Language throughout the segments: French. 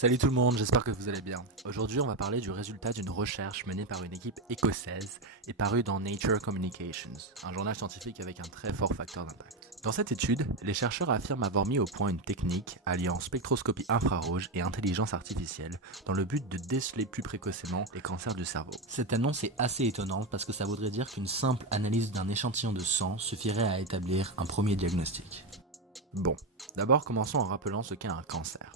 Salut tout le monde, j'espère que vous allez bien. Aujourd'hui, on va parler du résultat d'une recherche menée par une équipe écossaise et parue dans Nature Communications, un journal scientifique avec un très fort facteur d'impact. Dans cette étude, les chercheurs affirment avoir mis au point une technique alliant spectroscopie infrarouge et intelligence artificielle dans le but de déceler plus précocement les cancers du cerveau. Cette annonce est assez étonnante parce que ça voudrait dire qu'une simple analyse d'un échantillon de sang suffirait à établir un premier diagnostic. Bon, d'abord commençons en rappelant ce qu'est un cancer.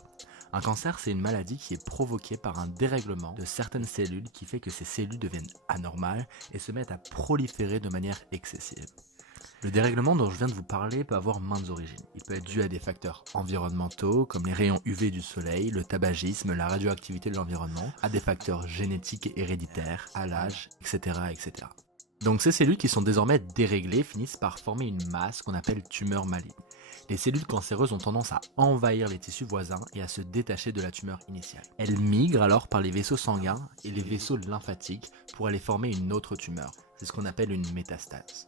Un cancer, c'est une maladie qui est provoquée par un dérèglement de certaines cellules qui fait que ces cellules deviennent anormales et se mettent à proliférer de manière excessive. Le dérèglement dont je viens de vous parler peut avoir maintes origines. Il peut être dû à des facteurs environnementaux comme les rayons UV du soleil, le tabagisme, la radioactivité de l'environnement, à des facteurs génétiques et héréditaires, à l'âge, etc., etc. Donc ces cellules qui sont désormais déréglées finissent par former une masse qu'on appelle tumeur maligne. Les cellules cancéreuses ont tendance à envahir les tissus voisins et à se détacher de la tumeur initiale. Elles migrent alors par les vaisseaux sanguins et les vaisseaux lymphatiques pour aller former une autre tumeur. C'est ce qu'on appelle une métastase.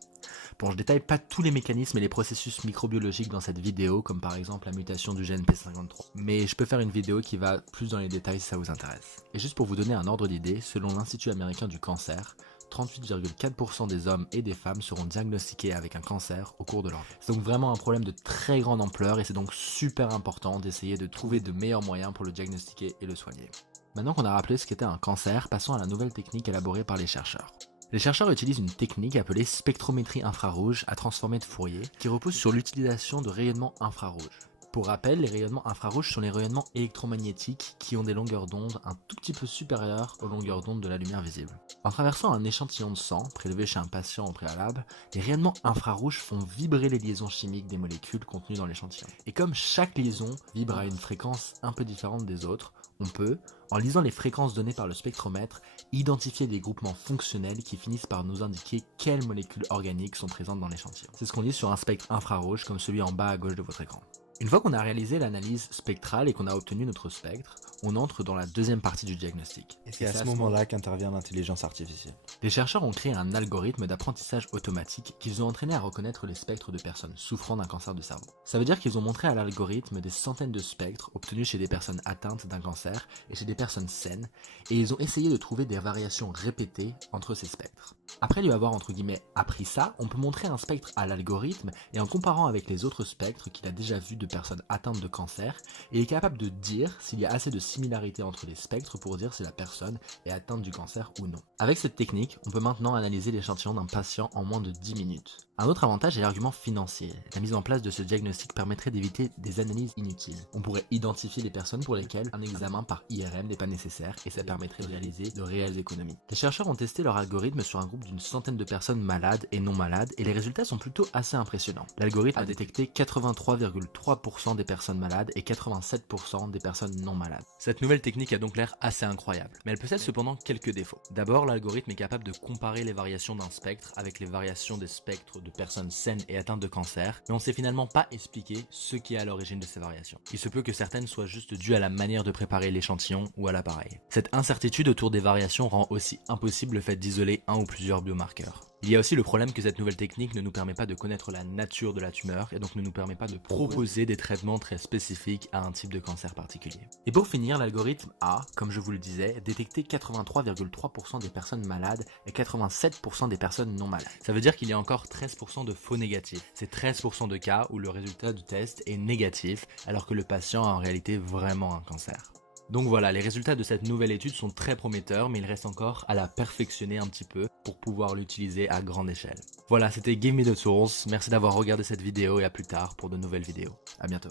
Bon, je détaille pas tous les mécanismes et les processus microbiologiques dans cette vidéo, comme par exemple la mutation du gène P53. Mais je peux faire une vidéo qui va plus dans les détails si ça vous intéresse. Et juste pour vous donner un ordre d'idée, selon l'Institut américain du cancer, 38,4% des hommes et des femmes seront diagnostiqués avec un cancer au cours de leur vie. C'est donc vraiment un problème de très grande ampleur et c'est donc super important d'essayer de trouver de meilleurs moyens pour le diagnostiquer et le soigner. Maintenant qu'on a rappelé ce qu'était un cancer, passons à la nouvelle technique élaborée par les chercheurs. Les chercheurs utilisent une technique appelée spectrométrie infrarouge à transformer de Fourier qui repose sur l'utilisation de rayonnement infrarouge. Pour rappel, les rayonnements infrarouges sont les rayonnements électromagnétiques qui ont des longueurs d'onde un tout petit peu supérieures aux longueurs d'onde de la lumière visible. En traversant un échantillon de sang prélevé chez un patient au préalable, les rayonnements infrarouges font vibrer les liaisons chimiques des molécules contenues dans l'échantillon. Et comme chaque liaison vibre à une fréquence un peu différente des autres, on peut, en lisant les fréquences données par le spectromètre, identifier des groupements fonctionnels qui finissent par nous indiquer quelles molécules organiques sont présentes dans l'échantillon. C'est ce qu'on lit sur un spectre infrarouge comme celui en bas à gauche de votre écran. Une fois qu'on a réalisé l'analyse spectrale et qu'on a obtenu notre spectre, on entre dans la deuxième partie du diagnostic. Et c'est à ce moment-là qu'intervient l'intelligence artificielle. Les chercheurs ont créé un algorithme d'apprentissage automatique qu'ils ont entraîné à reconnaître les spectres de personnes souffrant d'un cancer du cerveau. Ça veut dire qu'ils ont montré à l'algorithme des centaines de spectres obtenus chez des personnes atteintes d'un cancer et chez des personnes saines, et ils ont essayé de trouver des variations répétées entre ces spectres. Après lui avoir entre guillemets appris ça, on peut montrer un spectre à l'algorithme et en comparant avec les autres spectres qu'il a déjà vus de personnes atteintes de cancer, il est capable de dire s'il y a assez de similarité entre les spectres pour dire si la personne est atteinte du cancer ou non. Avec cette technique, on peut maintenant analyser l'échantillon d'un patient en moins de 10 minutes. Un autre avantage est l'argument financier. La mise en place de ce diagnostic permettrait d'éviter des analyses inutiles. On pourrait identifier les personnes pour lesquelles un examen par IRM n'est pas nécessaire et ça permettrait de réaliser de réelles économies. Les chercheurs ont testé leur algorithme sur un groupe d'une centaine de personnes malades et non malades et les résultats sont plutôt assez impressionnants. L'algorithme a détecté 83,3% des personnes malades et 87% des personnes non malades. Cette nouvelle technique a donc l'air assez incroyable, mais elle possède cependant quelques défauts. D'abord, l'algorithme est capable de comparer les variations d'un spectre avec les variations des spectres de personnes saines et atteintes de cancer, mais on ne sait finalement pas expliquer ce qui est à l'origine de ces variations. Il se peut que certaines soient juste dues à la manière de préparer l'échantillon ou à l'appareil. Cette incertitude autour des variations rend aussi impossible le fait d'isoler un ou plusieurs biomarqueurs. Il y a aussi le problème que cette nouvelle technique ne nous permet pas de connaître la nature de la tumeur et donc ne nous permet pas de proposer des traitements très spécifiques à un type de cancer particulier. Et pour finir, l'algorithme a, comme je vous le disais, détecté 83,3% des personnes malades et 87% des personnes non malades. Ça veut dire qu'il y a encore 13% de faux négatifs. C'est 13% de cas où le résultat du test est négatif alors que le patient a en réalité vraiment un cancer. Donc voilà, les résultats de cette nouvelle étude sont très prometteurs, mais il reste encore à la perfectionner un petit peu pour pouvoir l'utiliser à grande échelle. Voilà, c'était Give Me the Tools, merci d'avoir regardé cette vidéo et à plus tard pour de nouvelles vidéos. À bientôt.